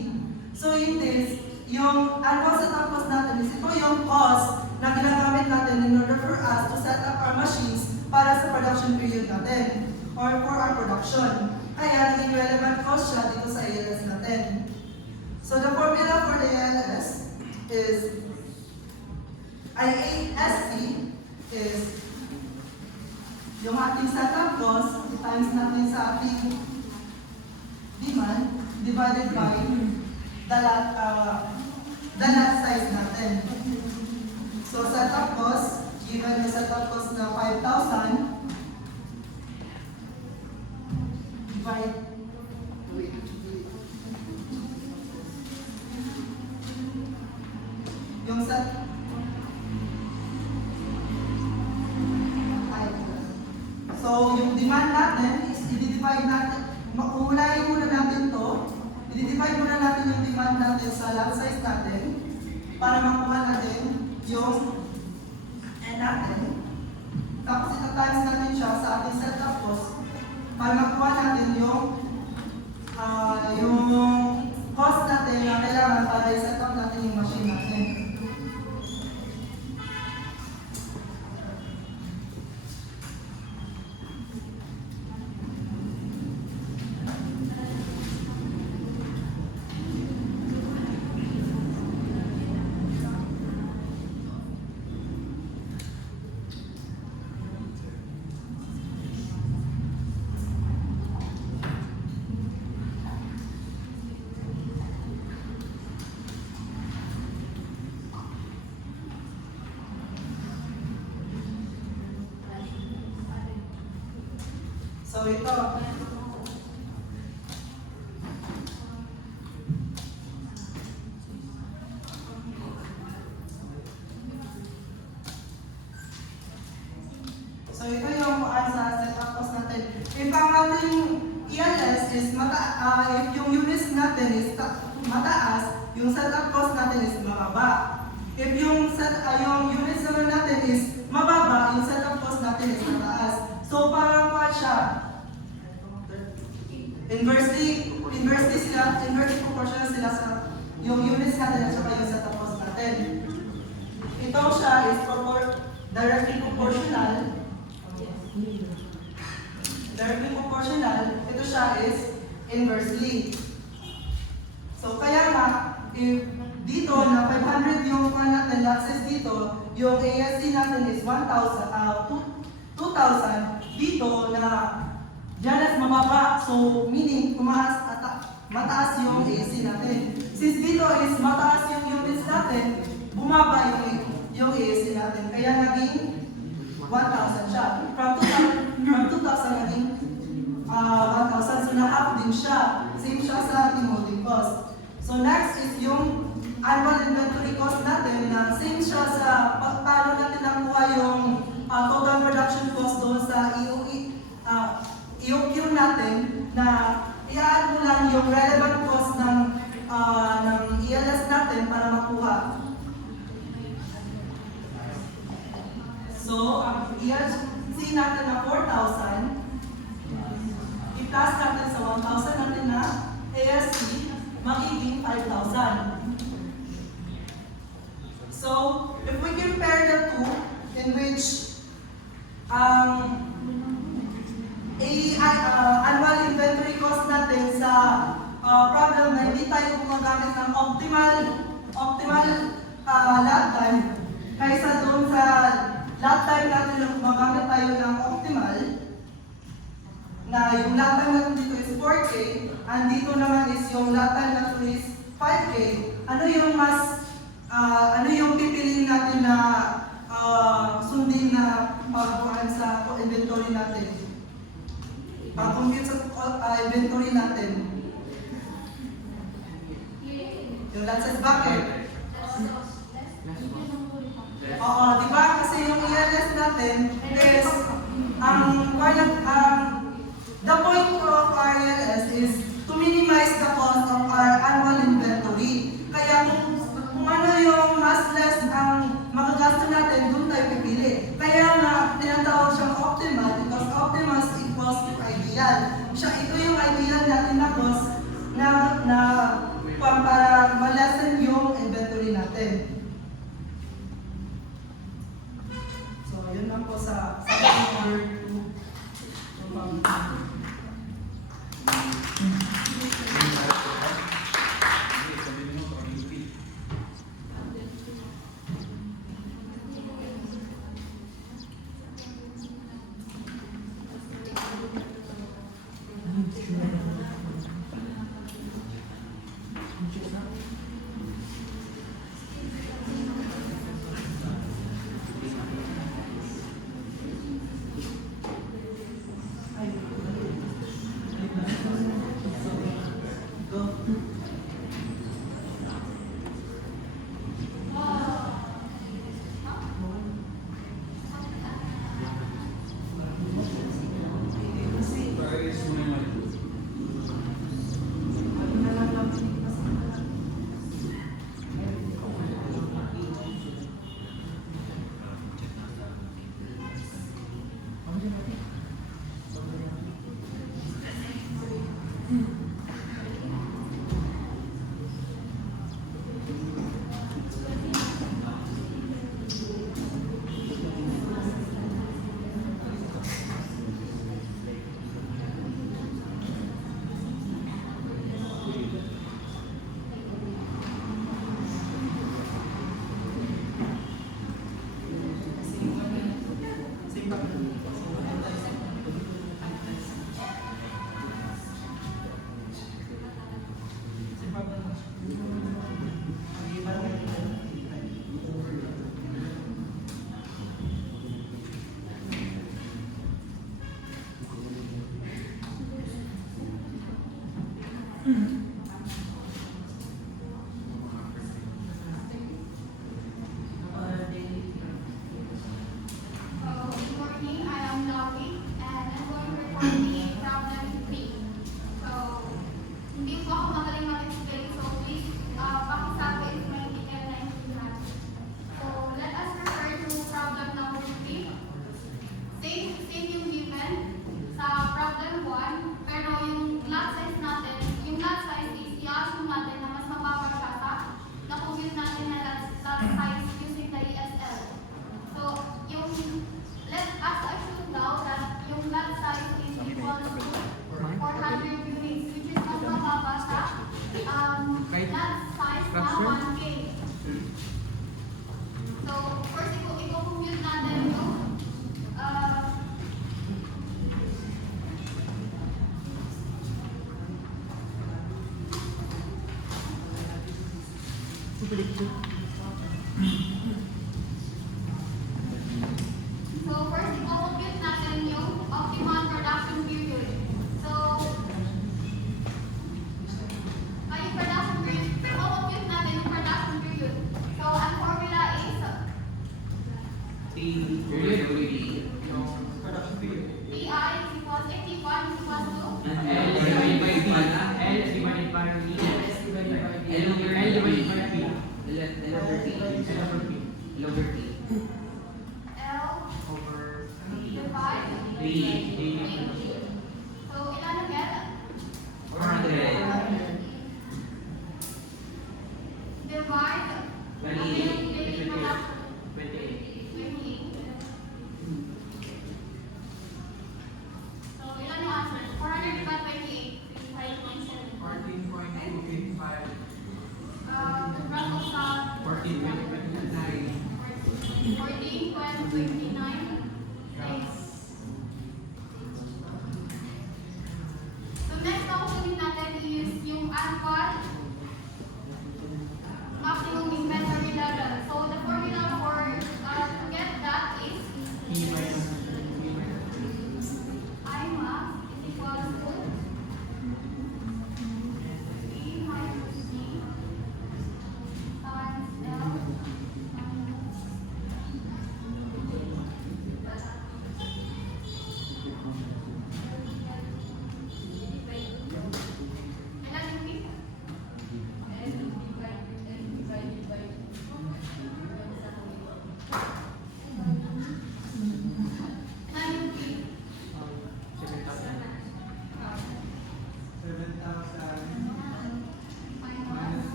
So in this, yung annual setup cost natin is ito yung cost na ginagamit natin in order for us to set up our machines para sa production period natin or for our production. Kaya naging relevant cost siya dito sa ELS natin. So the formula for the ELS is IASC is yung ating setup cost times natin sa ating demand divided by the lot size natin. So setup cost, given yung setup cost na 5,000 divide yung so yung demand natin is i-divide natin, uulayin muna natin to, i-divide muna natin yung demand natin sa lot size natin para makuha natin yung N natin. Tapos ita-times natin siya sa ating setup cost para makuha natin yung cost natin na kailangan para i-set up natin yung machine natin. So ito, yung sa setup cost natin. If ang ating ELS is if yung units natin is mataas, yung setup cost natin is mababa. If yung units naman natin is mababa, yung setup cost natin is mataas. So parang siya, inversely proportional sila sa yung units natin at saka yung setup cost natin. Ito siya is directly proportional. Directly proportional, ito siya is inversely. So kaya nga, if dito na 500 yung natin lot size dito, yung ASC natin is 2,000, dito na dyan is mababa, so meaning mataas yung AC natin. Since dito is mataas yung units natin, bumaba yung AC natin. Kaya naging 1,000 siya. From 2,000 naging 1,000. So na-half din siya. Same siya sa ating holding cost. So next is yung annual inventory cost natin na same siya sa paano natin nakuha yung total production cost doon sa EOQ natin na i-add mo lang yung relevant cost ng ELS natin para makuha. So, ELC natin na 4,000, i-plus natin sa 1,000 natin na ASC, magiging 5,000. So, if we compare the two, in which annual inventory cost natin sa problem na hindi tayo gumagamit ng optimal lot time kaysa doon sa lot time natin na gumagamit tayo ng optimal na yung lot time natin dito is 4K and dito naman is yung lot time natin is 5K. ano yung mas, ano yung pipiliin natin na sundin na pagkuhan sa inventory natin? Pag-compute sa inventory natin. Yung lot size bucket. Oo, di ba? Kasi yung ELS natin is, the point of our ELS is to minimize the cost of our annual inventory. Kaya kung ano yung mas less ang magagasto natin, doon tayo pipili. Kaya nga, tinatawag siyang optimal because optimal equals to ideal. Ito yung ideal natin na cost na para ma-lessen yung inventory natin. So, yun lang po sa number 2. Good morning, I am Lovely, and I'm going to report the problem 3. So, hindi po ako magaling mag-explain, so please, pakisabi if maintindihan na intindihan. So, let us refer to problem number 3. Same yung given sa problem 1, pero yung lot size natin, yung lot size is i-assume natin na mas mababa siya sa na-compute natin na lot size using the ESL. So, yung let us assume now that yung lot size is equal to 400 units, which is mas mababa sa lot size na 1K. So, first, i-compute natin yung So, first, i-compute natin yung optimal production period. So, yung production period, i-compute natin yung production period. So, ang formula is PI is equals 81 is equals to L divided by P. L divided by P. L divided by P. Lower P. L Over divide B. So, ilan again? 400. Divide 28. daily production. 28. 28. So, ilan yung answer? 400 divided by 28. 5.7. 14.285. The bracket of 14.29.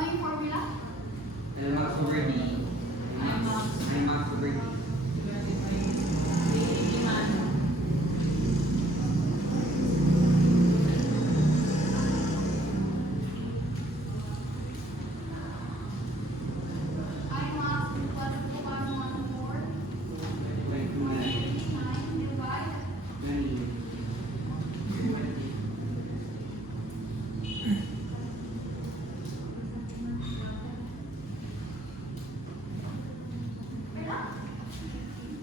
ano yung formula? L max over D. I max over D. I max equals to 114. 9 divide. Ilan?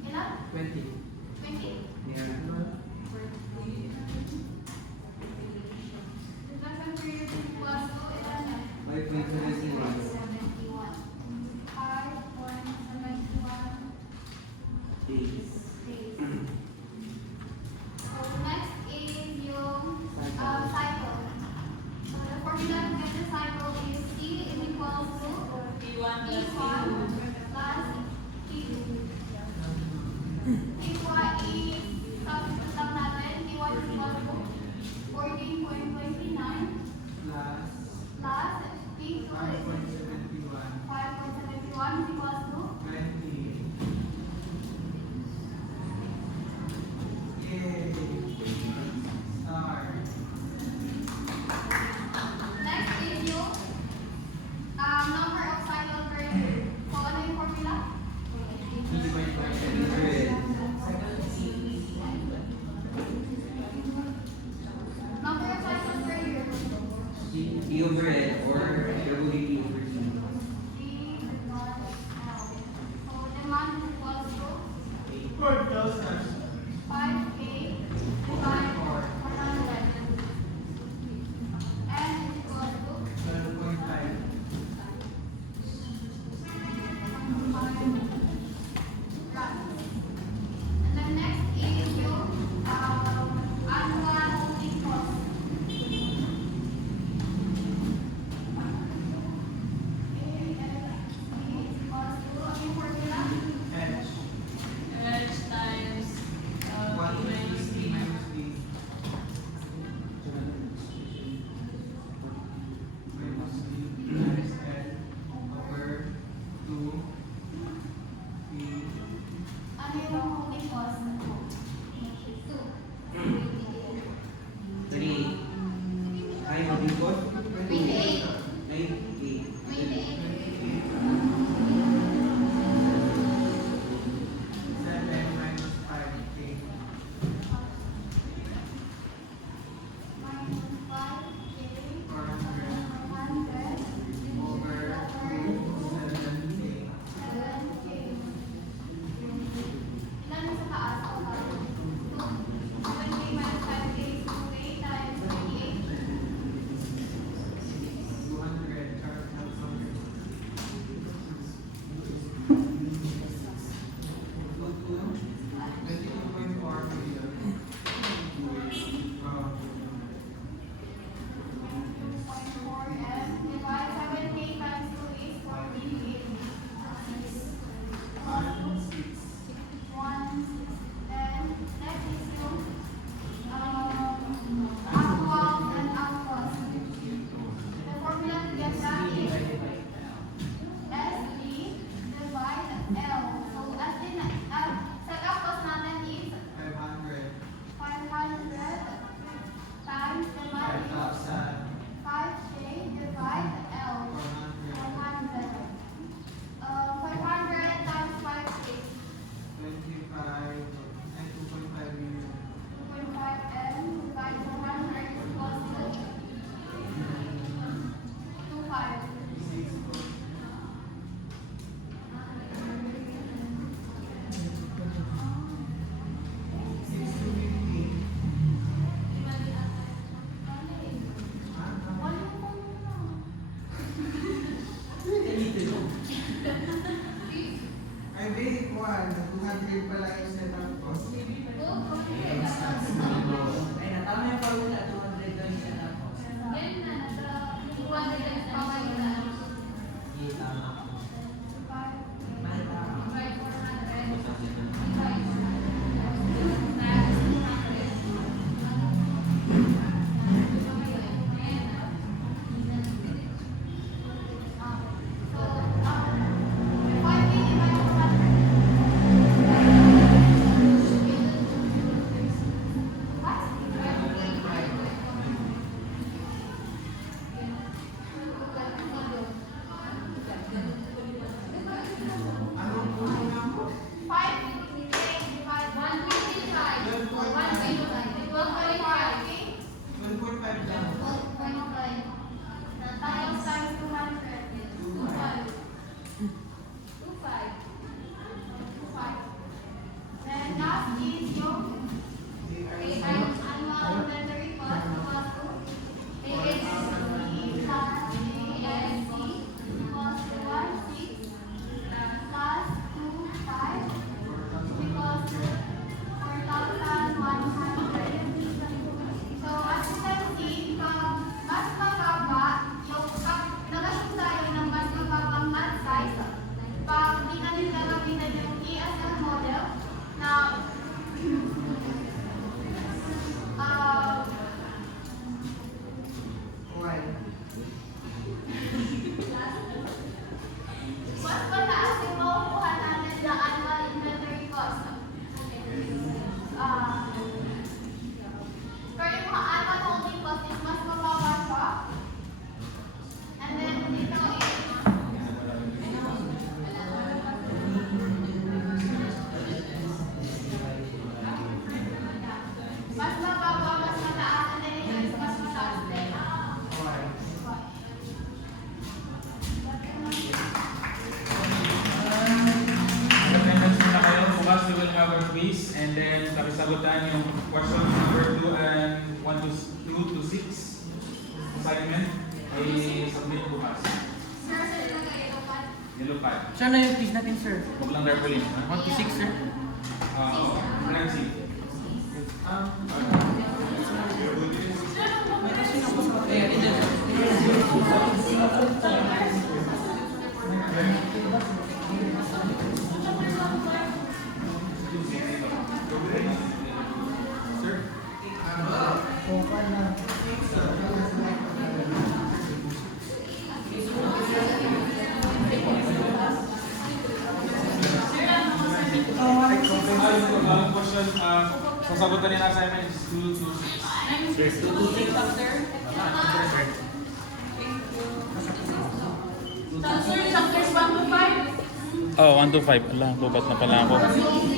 Ilan? 20. 20? Reduction period equals to ilan yan? 5.71. 71. 5.71 Days. days. So next is yung cycle. So the formula to get the cycle is T is equals to P1 T1 plus T2. T1 is substitute lang natin. T1 is equals to 14.29 plus T2 is 5.71 is equals to next is yung number of cycle per year. So ano yung formula? Number of cycles per year. D over L or double D over C. D divided L. So demand is equals to 5K divided 100. N is equals to 5 grams. And then next is yung annual holding cost. H times P minus D. quiz and then sasagutan yung question number 2 and 1 to 2 to 6 assignment ay submit bukas. Sir, sa ilagay, ito pa. Nilupad. Saan na yung quiz natin, sir? Huwag lang darpulin. 1 to 6, sir? Nancy. Sir? Ang question, sasagutan nila assignment is 2 to 6. Sir, chapters 1 to 5? Oh, 1 to 5. Ala, lubat na pala ako.